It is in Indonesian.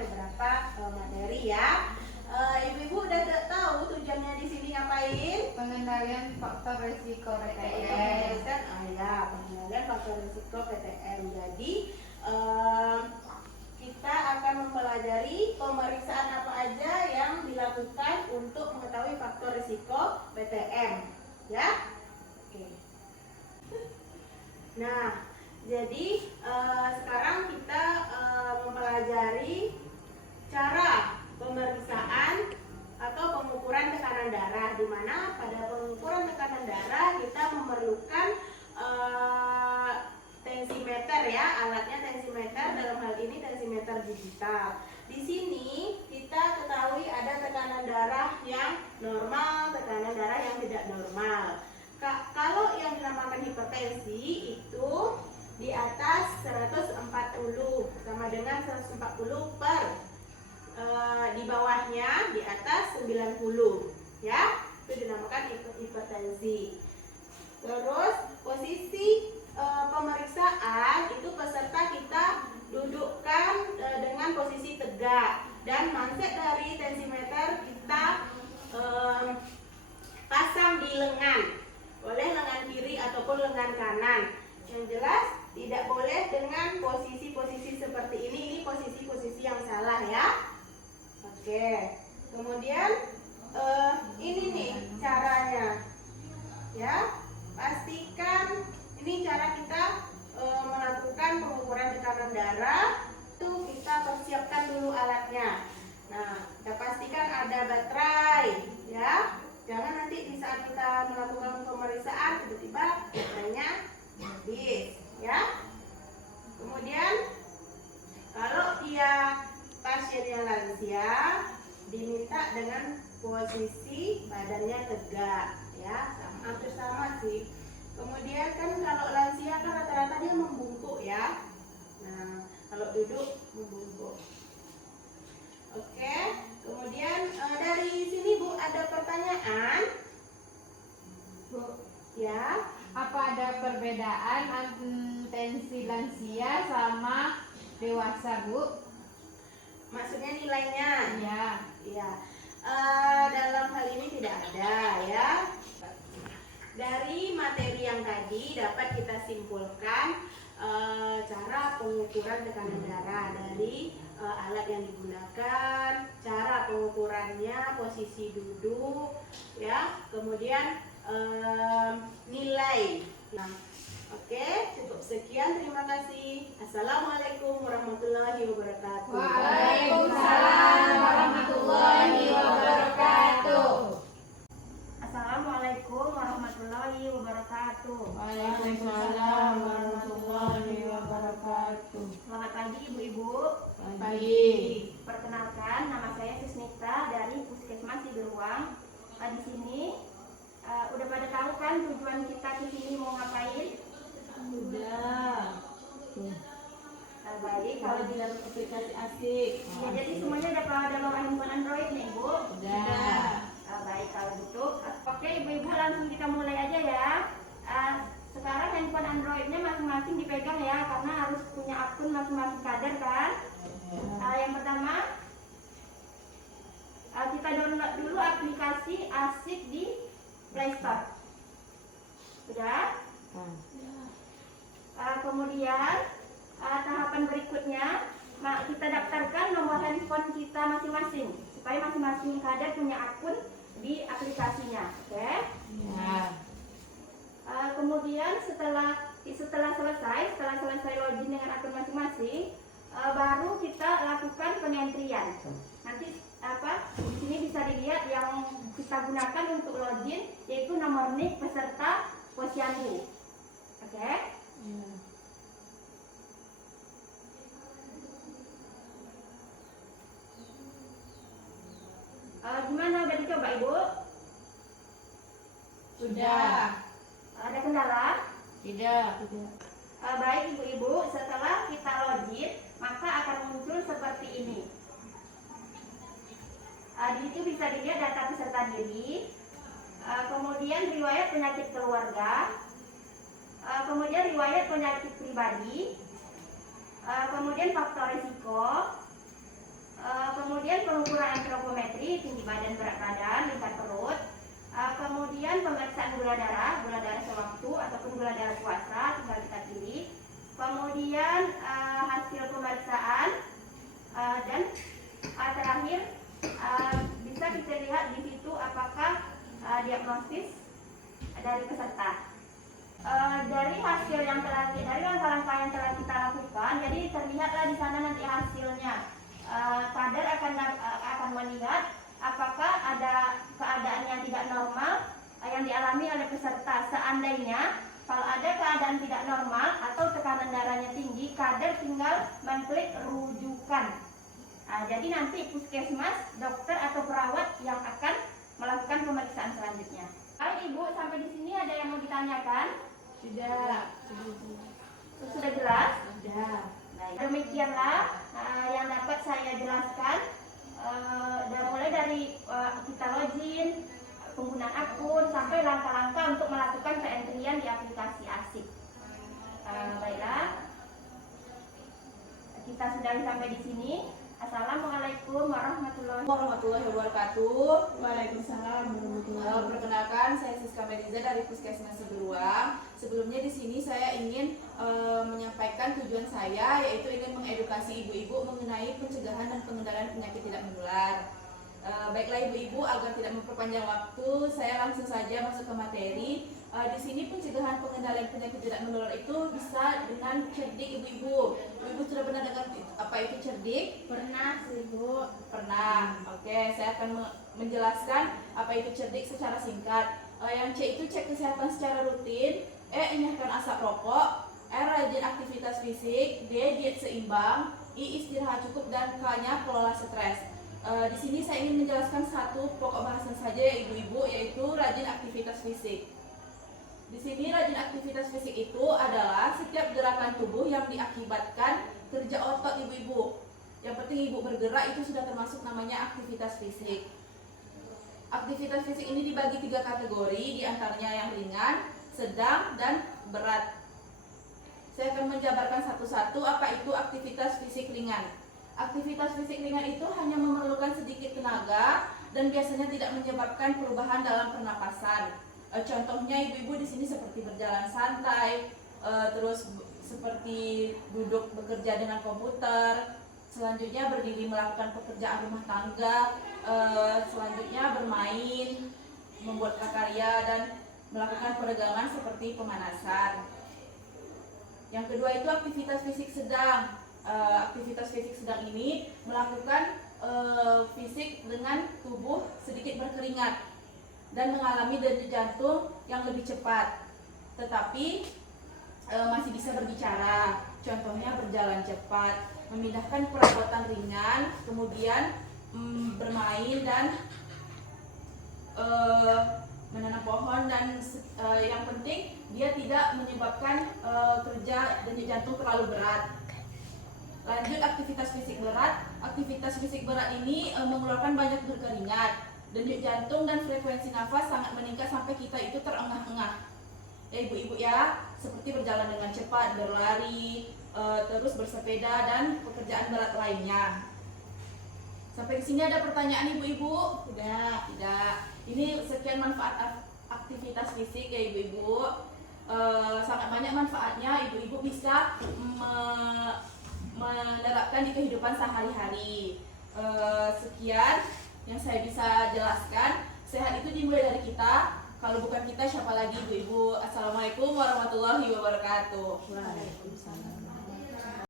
beberapa materi ya. Ibu-ibu udah tahu tujuannya di sini ngapain? Pengendalian faktor risiko PTM. Pengendalian faktor risiko PTM. Jadi kita akan mempelajari pemeriksaan apa aja yang dilakukan untuk mengetahui faktor risiko PTM, ya. Oke. Nah, jadi sekarang kita mempelajari cara pemeriksaan atau pengukuran tekanan darah, di mana pada pengukuran tekanan darah kita memerlukan tensimeter ya, alatnya tensimeter, dalam hal ini tensimeter digital. Di sini kita ketahui ada tekanan darah yang normal, tekanan darah yang tidak normal. Kalau yang dinamakan hipertensi itu di atas 140 sama dengan 140 per di bawahnya di atas 90 ya, itu dinamakan hipertensi. Terus posisi pemeriksaan itu peserta kita dudukkan dengan posisi tegak, dan manset dari tensimeter kita pasang di lengan, boleh lengan kiri ataupun lengan kanan. Yang jelas tidak boleh dengan posisi-posisi seperti ini posisi-posisi yang salah ya. Oke, kemudian ini nih caranya ya, pastikan ini cara kita melakukan pengukuran tekanan darah. Tuh, kita persiapkan dulu alatnya. Nah, kita pastikan ada baterai ya, jangan nanti di saat kita melakukan pemeriksaan tiba-tiba baterainya habis ya. Kemudian kalau dia pasiennya lansia, diminta dengan posisi badannya tegak ya, hampir sama sih. Kemudian kan kalau lansia kan rata-rata dia membungkuk ya. Nah, kalau duduk membungkuk. Oke, kemudian dari sini Bu ada pertanyaan? Bu, ya. Apa ada perbedaan tensi lansia sama dewasa, Bu? Maksudnya nilainya? Ya. Iya. Dalam hal ini tidak ada ya. Dari materi yang tadi dapat kita simpulkan cara pengukuran tekanan darah dari alat yang digunakan, cara pengukurannya, posisi duduk, ya, kemudian nilai. Nah, oke, cukup sekian. Terima kasih. Assalamualaikum warahmatullahi wabarakatuh. Waalaikumsalam warahmatullahi wabarakatuh. Assalamualaikum warahmatullahi wabarakatuh. Waalaikumsalam warahmatullahi wabarakatuh. Selamat pagi ibu-ibu. Pagi. Perkenalkan, nama saya Susnita dari Puskesmas Siberuang. Di sini udah pada tahu kan tujuan kita ke sini mau ngapain? Udah. Baik, kalau di dalam aplikasi asik. ya, jadi semuanya udah pada bawa handphone Android nih, Bu? Udah. Baik, kalau gitu. Oke, ibu-ibu langsung kita mulai aja ya. Sekarang handphone Androidnya masing-masing dipegang ya, karena harus punya akun masing-masing kader kan. Yang pertama, kita download dulu aplikasi Asik di Play Store. Sudah? Kemudian tahapan berikutnya, kita daftarkan nomor handphone kita masing-masing supaya masing-masing kader punya akun di aplikasinya, oke? Ya. Kemudian setelah selesai login dengan akun masing-masing, baru kita lakukan pengentrian. Nanti di sini bisa dilihat yang kita gunakan untuk login yaitu nomor NIK peserta posyandu, oke? Gimana, udah dicoba Ibu? Sudah. Ada kendala? Tidak. Baik ibu-ibu, setelah kita login maka akan muncul seperti ini. Di situ bisa dilihat data peserta diri, kemudian riwayat penyakit keluarga, kemudian riwayat penyakit pribadi, kemudian faktor risiko, antropometri, tinggi badan, berat badan, lingkar perut. Kemudian pemeriksaan gula darah sewaktu ataupun gula darah puasa, tinggal kita pilih. Kemudian hasil pemeriksaan dan terakhir bisa kita lihat di situ apakah diagnosis dari peserta. Dari hasil yang dari langkah-langkah yang telah kita lakukan, jadi terlihatlah di sana nanti hasilnya. Kader akan melihat apakah ada keadaan yang tidak normal yang dialami oleh peserta. Seandainya kalau ada keadaan tidak normal atau tekanan darahnya tinggi, kader tinggal mengklik rujukan. Jadi nanti puskesmas, dokter atau perawat yang akan melakukan pemeriksaan selanjutnya. Baik Ibu, sampai di sini ada yang mau ditanyakan? Sudah jelas? Sudah. Baik. Demikianlah yang dapat saya jelaskan. Mulai dari kita login, penggunaan akun, sampai langkah-langkah untuk melakukan peentrian di aplikasi ASIP. Baiklah, kita sudah sampai di sini. Assalamualaikum warahmatullahi wabarakatuh. Waalaikumsalam warahmatullahi wabarakatuh. Perkenalkan, saya Siska Mediza dari Puskesmas Siberuang. Sebelumnya di sini saya ingin menyampaikan tujuan saya, yaitu ingin mengedukasi ibu-ibu mengenai pencegahan dan pengendalian penyakit tidak menular. Baiklah ibu-ibu, agar tidak memperpanjang waktu, saya langsung saja masuk ke materi. Di sini pencegahan pengendalian penyakit tidak menular itu bisa dengan cerdik ibu-ibu. Ibu sudah pernah dengar apa itu cerdik? Pernah sih Bu. Pernah. Oke, saya akan menjelaskan apa itu cerdik secara singkat. Yang C itu cek kesehatan secara rutin, E enyahkan asap rokok, R rajin aktivitas fisik, D diet seimbang, I istirahat cukup, dan K-nya kelola stres. Di sini saya ingin menjelaskan satu pokok bahasan saja ya ibu-ibu, yaitu rajin aktivitas fisik. Di sini rajin aktivitas fisik itu adalah setiap gerakan tubuh yang diakibatkan kerja otot ibu-ibu. Yang penting ibu bergerak itu sudah termasuk namanya aktivitas fisik. Aktivitas fisik ini dibagi 3 kategori, diantaranya yang ringan, sedang, dan berat. Saya akan menjabarkan satu-satu apa itu aktivitas fisik ringan. Aktivitas fisik ringan itu hanya memerlukan sedikit tenaga dan biasanya tidak menyebabkan perubahan dalam pernapasan. Contohnya ibu-ibu di sini seperti berjalan santai, terus seperti duduk bekerja dengan komputer, selanjutnya berdiri melakukan pekerjaan rumah tangga, selanjutnya bermain, membuat prakarya, dan melakukan peregangan seperti pemanasan. Yang kedua itu aktivitas fisik sedang. Aktivitas fisik sedang ini melakukan fisik dengan tubuh sedikit berkeringat dan mengalami denyut jantung yang lebih cepat, tetapi masih bisa berbicara. Contohnya berjalan cepat, memindahkan perabotan ringan, kemudian bermain dan menanam pohon, dan yang penting dia tidak menyebabkan kerja denyut jantung terlalu berat. Lanjut aktivitas fisik berat. Aktivitas fisik berat ini mengeluarkan banyak berkeringat, denyut jantung dan frekuensi nafas sangat meningkat sampai kita itu terengah-engah. Ya ibu-ibu ya, seperti berjalan dengan cepat, berlari, terus bersepeda, dan pekerjaan berat lainnya. Sampai di sini ada pertanyaan ibu-ibu? Tidak. Ini sekian manfaat aktivitas fisik ya ibu-ibu. Sangat banyak manfaatnya, ibu-ibu bisa menerapkan di kehidupan sehari-hari. Sekian yang saya bisa jelaskan. Sehat itu dimulai dari kita. Kalau bukan kita siapa lagi ibu-ibu. Assalamualaikum warahmatullahi wabarakatuh. Waalaikumsalam.